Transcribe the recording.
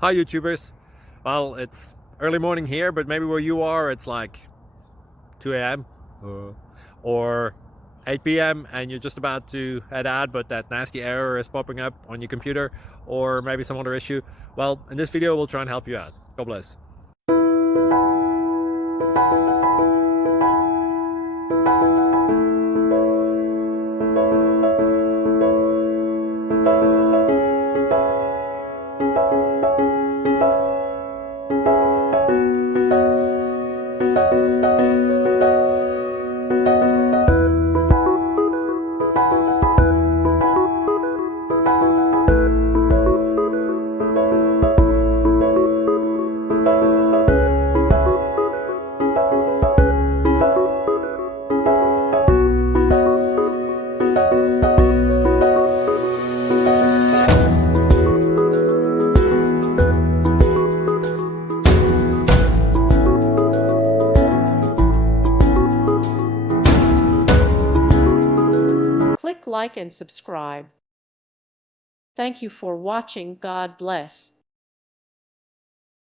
Hi YouTubers. Well, it's early morning here, but maybe where you are it's like 2 a.m. or 8 p.m. and you're just about to head out, but that nasty error is popping up on your computer, or maybe some other issue. Well, in this video we'll try and help you out. God bless. Click like and subscribe. Thank you for watching. God bless.